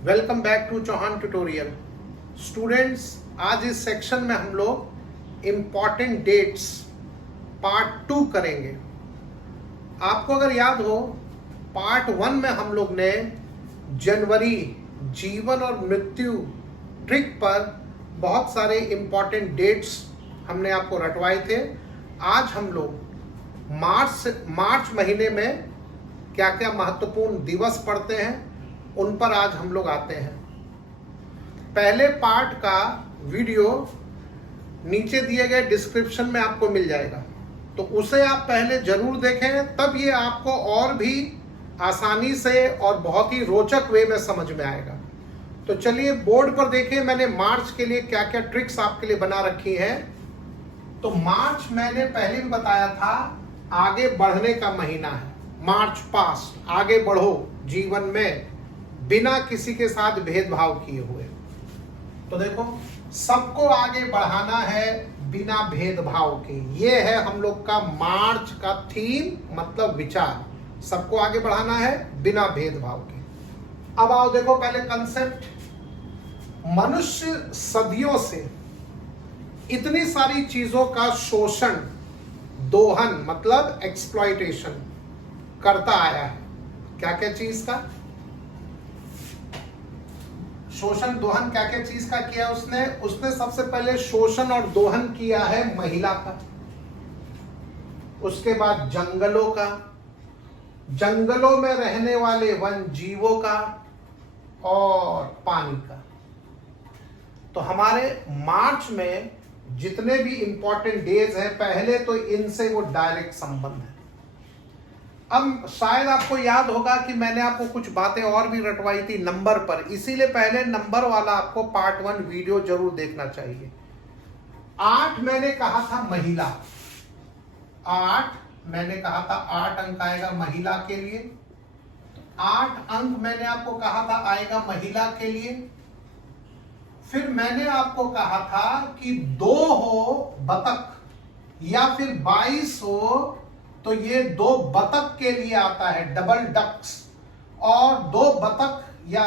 Welcome back to Chauhan tutorial. Students, आज इस section में हम लोग इम्पॉर्टेंट डेट्स पार्ट 2 करेंगे। आपको अगर याद हो, पार्ट 1 में हम लोग ने जनवरी जीवन और मृत्यु ट्रिक पर बहुत सारे इम्पॉर्टेंट डेट्स हमने आपको रटवाए थे। आज हम लोग मार्च महीने में क्या क्या महत्वपूर्ण दिवस पढ़ते हैं उन पर आज हम लोग आते हैं। पहले पार्ट का वीडियो नीचे दिए गए डिस्क्रिप्शन में आपको मिल जाएगा, तो उसे आप पहले जरूर देखें, तब ये आपको और भी आसानी से और बहुत ही रोचक वे में समझ में आएगा। तो चलिए बोर्ड पर देखिए, मैंने मार्च के लिए क्या क्या ट्रिक्स आपके लिए बना रखी हैं। तो मार्च मैंने पहले भी बताया था, आगे बढ़ने का महीना है। मार्च पास्ट, आगे बढ़ो जीवन में बिना किसी के साथ भेदभाव किए हुए। तो देखो, सबको आगे बढ़ाना है बिना भेदभाव के, ये है हम लोग का मार्च का थीम, मतलब विचार। सबको आगे बढ़ाना है बिना भेदभाव के। अब आओ देखो, पहले कंसेप्ट। मनुष्य सदियों से इतनी सारी चीजों का शोषण, दोहन मतलब एक्सप्लॉयटेशन करता आया है। क्या क्या चीज का शोषण दोहन, क्या क्या चीज का किया उसने सबसे पहले शोषण और दोहन किया है महिला का, उसके बाद जंगलों का, जंगलों में रहने वाले वन जीवों का, और पानी का। तो हमारे मार्च में जितने भी इंपॉर्टेंट डेज हैं, पहले तो इनसे वो डायरेक्ट संबंध है। अब शायद आपको याद होगा कि मैंने आपको कुछ बातें और भी रटवाई थी नंबर पर, इसीलिए पहले नंबर वाला आपको पार्ट 1 वीडियो जरूर देखना चाहिए। 8 मैंने कहा था महिला, 8 मैंने कहा था 8 अंक आएगा महिला के लिए। 8 अंक मैंने आपको कहा था आएगा महिला के लिए। फिर मैंने आपको कहा था कि 2 हो बतख या फिर 22 हो तो ये 2 बतख के लिए आता है, डबल डक्स, और 2 बतख या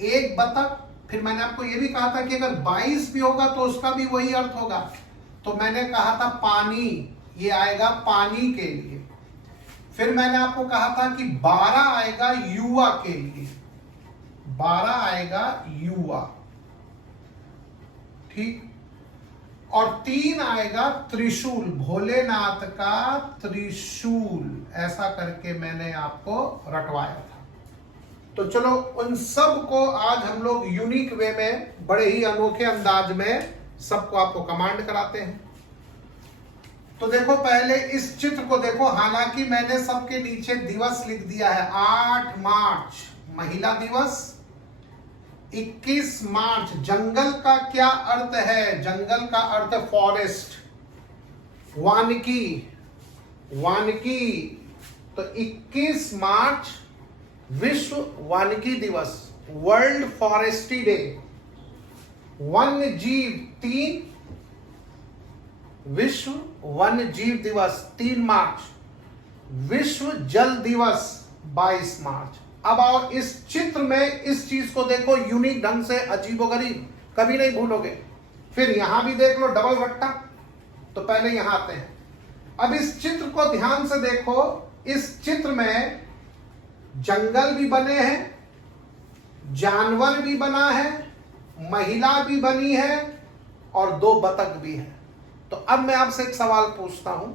1 बतख। फिर मैंने आपको ये भी कहा था कि अगर 22 भी होगा तो उसका भी वही अर्थ होगा। तो मैंने कहा था पानी, ये आएगा पानी के लिए। फिर मैंने आपको कहा था कि 12 आएगा युवा के लिए, 12 आएगा युवा, ठीक। और 3 आएगा त्रिशूल, भोलेनाथ का त्रिशूल, ऐसा करके मैंने आपको रटवाया था। तो चलो, उन सब को आज हम लोग यूनिक वे में, बड़े ही अनोखे अंदाज में सबको आपको कमांड कराते हैं। तो देखो, पहले इस चित्र को देखो। हालांकि मैंने सबके नीचे दिवस लिख दिया है। 8 मार्च महिला दिवस, 21 मार्च जंगल का क्या अर्थ है? जंगल का अर्थ है फॉरेस्ट, वानिकी, वानिकी। तो 21 मार्च विश्व वानिकी दिवस, वर्ल्ड फॉरेस्ट्री डे। वन्य जीव 3, विश्व वन्य जीव दिवस 3 मार्च। विश्व जल दिवस 22 मार्च। अब आओ इस चित्र में इस चीज को देखो, यूनिक ढंग से, अजीबोगरीब, कभी नहीं भूलोगे। फिर यहां भी देख लो, डबल रट्टा। तो पहले यहां आते हैं। अब इस चित्र को ध्यान से देखो। इस चित्र में जंगल भी बने हैं, जानवर भी बना है, महिला भी बनी है, और 2 बतख भी है। तो अब मैं आपसे एक सवाल पूछता हूं,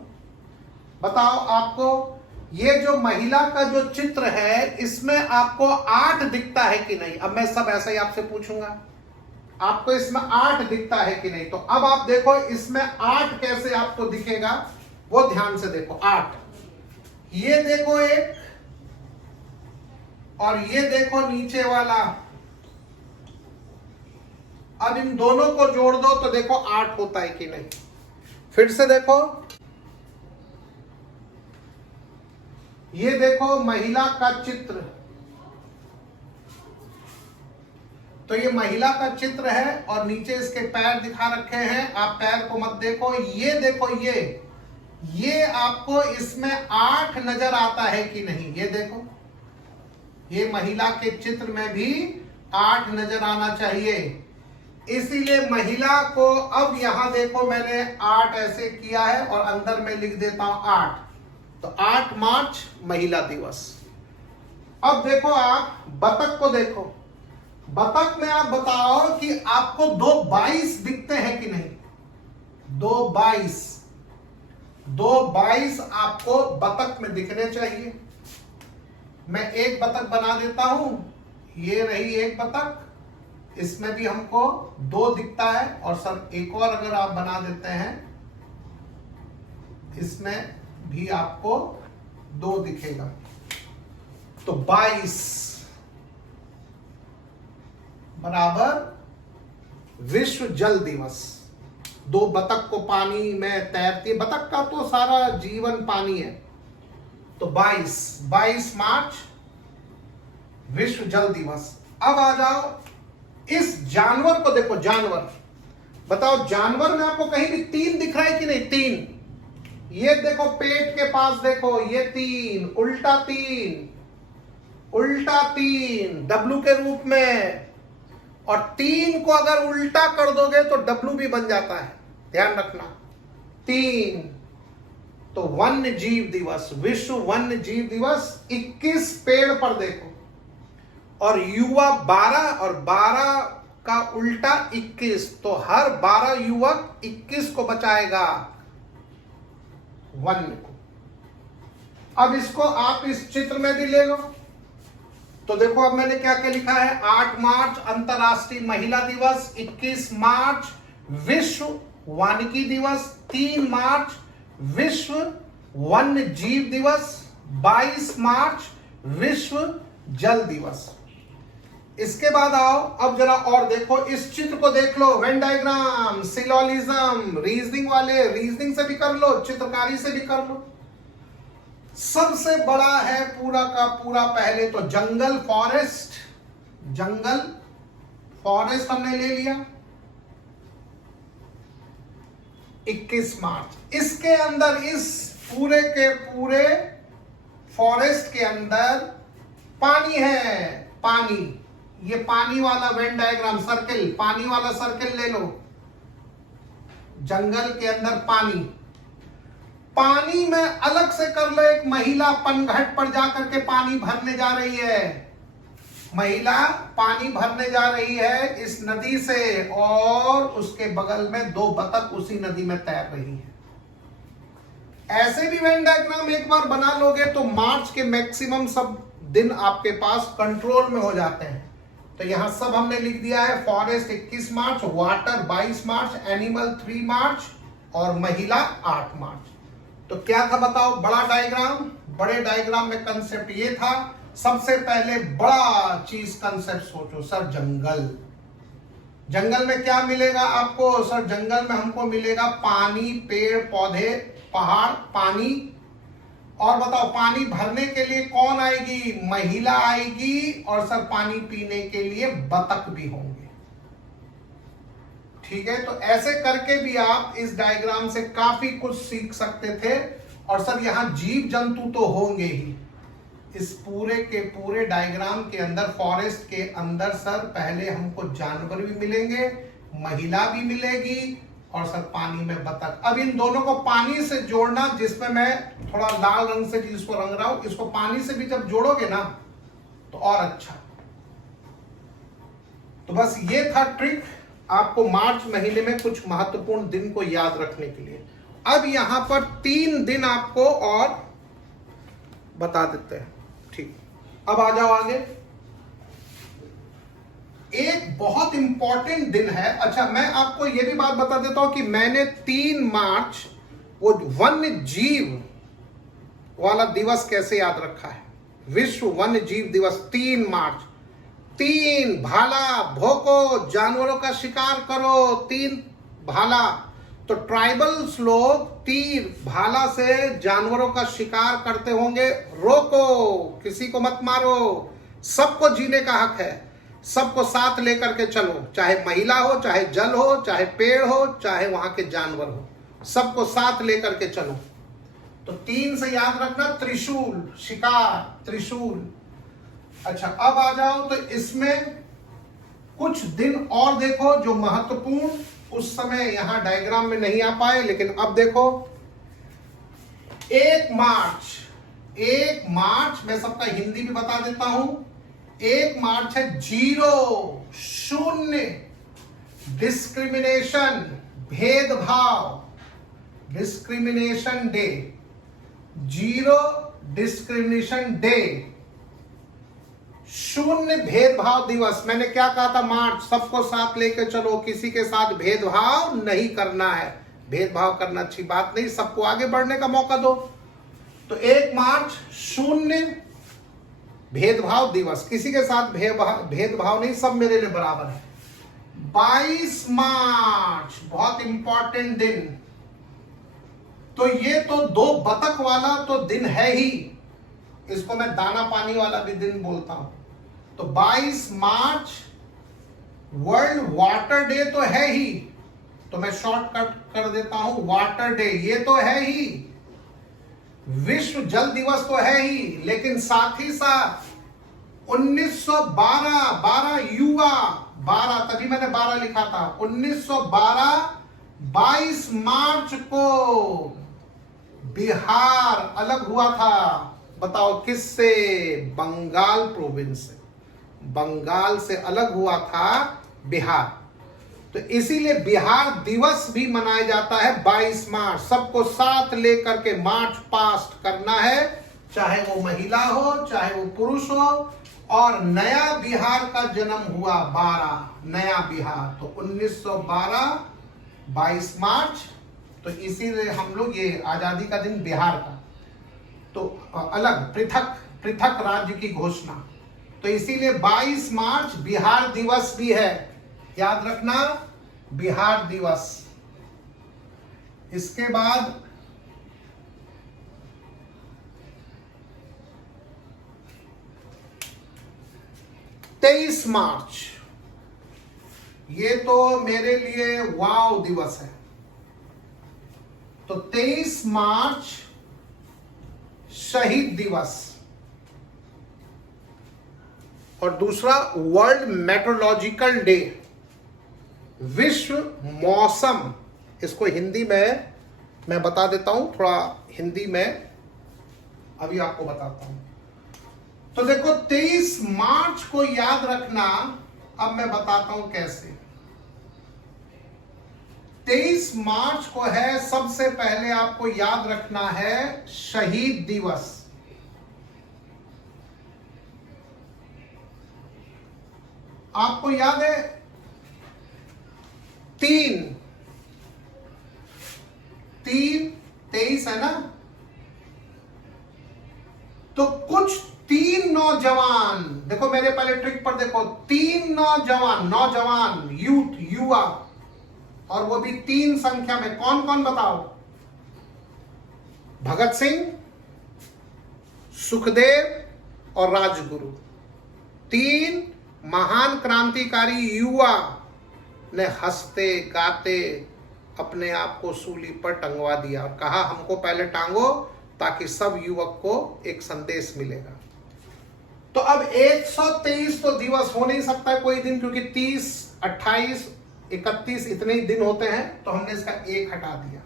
बताओ आपको ये जो महिला का जो चित्र है, इसमें आपको 8 दिखता है कि नहीं? अब मैं सब ऐसा ही आपसे पूछूंगा, आपको इसमें 8 दिखता है कि नहीं? तो अब आप देखो इसमें 8 कैसे आपको दिखेगा, वो ध्यान से देखो। 8, ये देखो एक, और ये देखो नीचे वाला। अब इन दोनों को जोड़ दो तो देखो 8 होता है कि नहीं। फिर से देखो, ये देखो महिला का चित्र। तो ये महिला का चित्र है और नीचे इसके पैर दिखा रखे हैं। आप पैर को मत देखो, ये देखो, ये आपको इसमें 8 नजर आता है कि नहीं? ये देखो, ये महिला के चित्र में भी 8 नजर आना चाहिए। इसीलिए महिला को, अब यहां देखो मैंने 8 ऐसे किया है और अंदर में लिख देता हूं 8, तो 8 मार्च महिला दिवस। अब देखो आप बतख को देखो, बतख में आप बताओ कि आपको 2 22 दिखते हैं कि नहीं? 2 22 आपको बतख में दिखने चाहिए। मैं एक बतख बना देता हूं, ये रही एक बतख, इसमें भी हमको 2 दिखता है। और सर एक और अगर आप बना देते हैं, इसमें भी आपको 2 दिखेगा, तो 22 बराबर विश्व जल दिवस। 2 बतख को पानी में तैरती है, बतख का तो सारा जीवन पानी है, तो 22 मार्च विश्व जल दिवस। अब आ जाओ इस जानवर को देखो, जानवर बताओ, जानवर में आपको कहीं भी 3 दिख रहा है कि नहीं? 3, ये देखो पेट के पास देखो, ये 3 उल्टा 3 डब्लू के रूप में, और 3 को अगर उल्टा कर दोगे तो डब्लू भी बन जाता है, ध्यान रखना। 3 तो वन्य जीव दिवस, विश्व वन्य जीव दिवस। 21 पेड़ पर देखो, और युवा 12, और 12 का उल्टा 21, तो हर 12 युवक 21 को बचाएगा, वन्य को। अब इसको आप इस चित्र में भी ले लो, तो देखो अब मैंने क्या क्या लिखा है। 8 मार्च अंतर्राष्ट्रीय महिला दिवस, 21 मार्च विश्व वानिकी दिवस, 3 मार्च विश्व वन्य जीव दिवस, 22 मार्च विश्व जल दिवस। इसके बाद आओ, अब जरा और देखो, इस चित्र को देख लो, वेन डायग्राम, सिलोलिज्म, रीजनिंग वाले रीजनिंग से भी कर लो, चित्रकारी से भी कर लो। सबसे बड़ा है पूरा का पूरा, पहले तो जंगल फॉरेस्ट, जंगल फॉरेस्ट हमने ले लिया 21 मार्च। इसके अंदर, इस पूरे के पूरे फॉरेस्ट के अंदर पानी है, पानी, ये पानी वाला वेन डायग्राम, सर्किल, पानी वाला सर्किल ले लो। जंगल के अंदर पानी, पानी में अलग से कर लो, एक महिला पनघट पर जाकर के पानी भरने जा रही है, महिला पानी भरने जा रही है इस नदी से, और उसके बगल में 2 बतख उसी नदी में तैर रही है। ऐसे भी वेन डायग्राम एक बार बना लोगे तो मार्च के मैक्सिमम सब दिन आपके पास कंट्रोल में हो जाते हैं। तो यहां सब हमने लिख दिया है, फॉरेस्ट 21 मार्च, वाटर 22 मार्च, एनिमल 3 मार्च और महिला 8 मार्च। तो क्या था बताओ, बड़ा डायग्राम, बड़े डायग्राम में कंसेप्ट ये था, सबसे पहले बड़ा चीज कंसेप्ट सोचो सर, जंगल। जंगल में क्या मिलेगा आपको सर? जंगल में हमको मिलेगा पानी, पेड़ पौधे, पहाड़, पानी, और बताओ पानी भरने के लिए कौन आएगी? महिला आएगी, और सर पानी पीने के लिए बतख भी होंगे। ठीक है, तो ऐसे करके भी आप इस डायग्राम से काफी कुछ सीख सकते थे। और सर यहां जीव जंतु तो होंगे ही, इस पूरे के पूरे डायग्राम के अंदर, फॉरेस्ट के अंदर सर पहले हमको जानवर भी मिलेंगे, महिला भी मिलेगी, और सर पानी में बतख। अब इन दोनों को पानी से जोड़ना, जिसमें मैं थोड़ा लाल रंग से जिसको रंग रहा हूं, इसको पानी से भी जब जोड़ोगे ना तो और अच्छा। तो बस ये था ट्रिक आपको मार्च महीने में कुछ महत्वपूर्ण दिन को याद रखने के लिए। अब यहां पर 3 दिन आपको और बता देते हैं। ठीक, अब आ जाओ आगे। एक बहुत इंपॉर्टेंट दिन है। अच्छा, मैं आपको यह भी बात बता देता हूं कि मैंने 3 मार्च वो वन्य जीव वाला दिवस कैसे याद रखा है। विश्व वन्य जीव दिवस 3 मार्च। 3 भाला, भोंको, जानवरों का शिकार करो, 3 भाला। तो ट्राइबल्स लोग तीर भाला से जानवरों का शिकार करते होंगे। रोको, किसी को मत मारो, सबको जीने का हक है, सबको साथ लेकर के चलो, चाहे महिला हो, चाहे जल हो, चाहे पेड़ हो, चाहे वहां के जानवर हो, सबको साथ लेकर के चलो। तो 3 से याद रखना, त्रिशूल, शिकार, त्रिशूल। अच्छा, अब आ जाओ तो इसमें कुछ दिन और देखो जो महत्वपूर्ण उस समय यहां डायग्राम में नहीं आ पाए, लेकिन अब देखो 1 मार्च मैं सबका हिंदी भी बता देता हूं। 1 मार्च है 0 डिस्क्रिमिनेशन, भेदभाव, डिस्क्रिमिनेशन डे, 0 डिस्क्रिमिनेशन डे, 0 भेदभाव दिवस। मैंने क्या कहा था, मार्च, सबको साथ लेके चलो, किसी के साथ भेदभाव नहीं करना है। भेदभाव करना अच्छी बात नहीं, सबको आगे बढ़ने का मौका दो। तो 1 मार्च 0 भेदभाव दिवस, किसी के साथ भेदभाव नहीं, सब मेरे लिए बराबर है। 22 मार्च बहुत इंपॉर्टेंट दिन, तो ये तो 2 बतख वाला तो दिन है ही, इसको मैं दाना पानी वाला भी दिन बोलता हूं। तो 22 मार्च वर्ल्ड वाटर डे तो है ही, तो मैं शॉर्टकट कर देता हूं, वाटर डे ये तो है ही। विश्व जल दिवस तो है ही, लेकिन साथ ही साथ 1912 युवा 12, तभी मैंने 12 लिखा था, 1912 22 मार्च को बिहार अलग हुआ था। बताओ किससे? बंगाल प्रोविंस से, बंगाल से अलग हुआ था बिहार। तो इसीलिए बिहार दिवस भी मनाया जाता है 22 मार्च। सबको साथ लेकर के मार्च पास्ट करना है, चाहे वो महिला हो चाहे वो पुरुष हो। और नया बिहार का जन्म हुआ 12, नया बिहार, तो 1912 22 मार्च। तो इसीलिए हम लोग ये आजादी का दिन बिहार का, तो अलग पृथक राज्य की घोषणा, तो इसीलिए 22 मार्च बिहार दिवस भी है, याद रखना, बिहार दिवस। इसके बाद तेईस मार्च, ये तो मेरे लिए वाव दिवस है। तो 23 मार्च शहीद दिवस। और दूसरा वर्ल्ड मेट्रोलॉजिकल डे, विश्व मौसम। इसको हिंदी में मैं बता देता हूं, थोड़ा हिंदी में अभी आपको बताता हूं। तो देखो 23 मार्च को याद रखना, अब मैं बताता हूं कैसे। 23 मार्च को है, सबसे पहले आपको याद रखना है शहीद दिवस। आपको याद है 23 है ना? तो कुछ 3 नौजवान, देखो मेरे पहले ट्रिक पर देखो, 3 नौजवान यूथ, युवा, और वो भी 3 संख्या में। कौन कौन बताओ? भगत सिंह, सुखदेव और राजगुरु। 3 महान क्रांतिकारी युवा ने हंसते गाते अपने आप को सूली पर टंगवा दिया और कहा हमको पहले टांगो ताकि सब युवक को एक संदेश मिलेगा। तो अब 123 तो दिवस हो नहीं सकता कोई दिन, क्योंकि 30, 28, 31 इतने ही दिन होते हैं, तो हमने इसका 1 हटा दिया।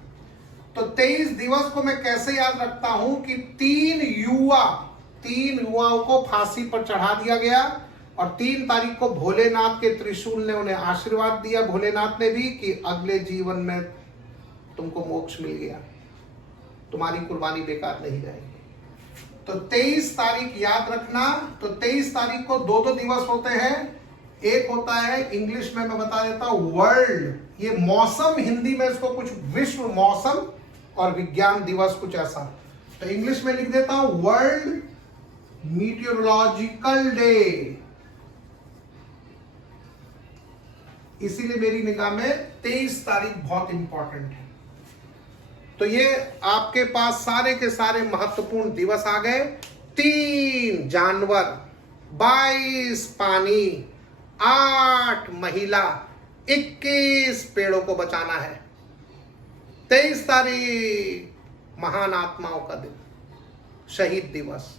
तो 23 दिवस को मैं कैसे याद रखता हूं कि 3 युवाओं को फांसी पर चढ़ा दिया गया और 3 तारीख को भोलेनाथ के त्रिशूल ने उन्हें आशीर्वाद दिया, भोलेनाथ ने भी, कि अगले जीवन में तुमको मोक्ष मिल गया, तुम्हारी कुर्बानी बेकार नहीं जाएगी। तो 23 तारीख याद रखना। तो 23 तारीख को 2 दिवस होते हैं। एक होता है, इंग्लिश में मैं बता देता हूं, वर्ल्ड, ये मौसम, हिंदी में इसको कुछ विश्व मौसम और विज्ञान दिवस, कुछ ऐसा। तो इंग्लिश में लिख देता हूं वर्ल्ड मीटियोरोलॉजिकल डे। इसीलिए मेरी निगाह में 23 तारीख बहुत इंपॉर्टेंट है। तो ये आपके पास सारे के सारे महत्वपूर्ण दिवस आ गए। 3 जानवर, 22 पानी, 8 महिला, 21 पेड़ों को बचाना है। 23 तारीख महान आत्माओं का दिन, शहीद दिवस।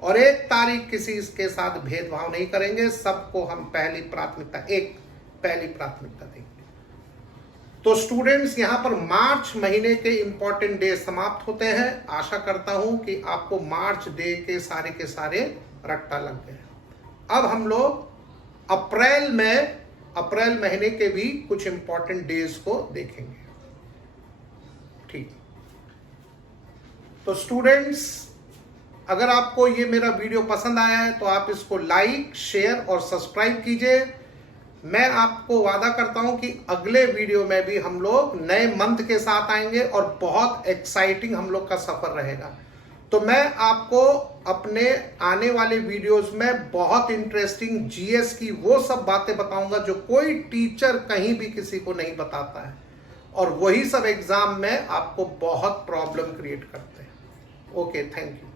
और एक तारीख किसी के साथ भेदभाव नहीं करेंगे, सबको हम पहली प्राथमिकता देंगे। तो स्टूडेंट्स, यहां पर मार्च महीने के इंपॉर्टेंट डे समाप्त होते हैं। आशा करता हूं कि आपको मार्च डे के सारे रट्टा लग गए। अब हम लोग अप्रैल महीने के भी कुछ इंपॉर्टेंट डेज को देखेंगे। ठीक, तो स्टूडेंट्स, अगर आपको ये मेरा वीडियो पसंद आया है तो आप इसको लाइक, शेयर और सब्सक्राइब कीजिए। मैं आपको वादा करता हूं कि अगले वीडियो में भी हम लोग नए मंथ के साथ आएंगे और बहुत एक्साइटिंग हम लोग का सफर रहेगा। तो मैं आपको अपने आने वाले वीडियोस में बहुत इंटरेस्टिंग जीएस की वो सब बातें बताऊंगा जो कोई टीचर कहीं भी किसी को नहीं बताता है, और वही सब एग्जाम में आपको बहुत प्रॉब्लम क्रिएट करते हैं। Okay, thank you.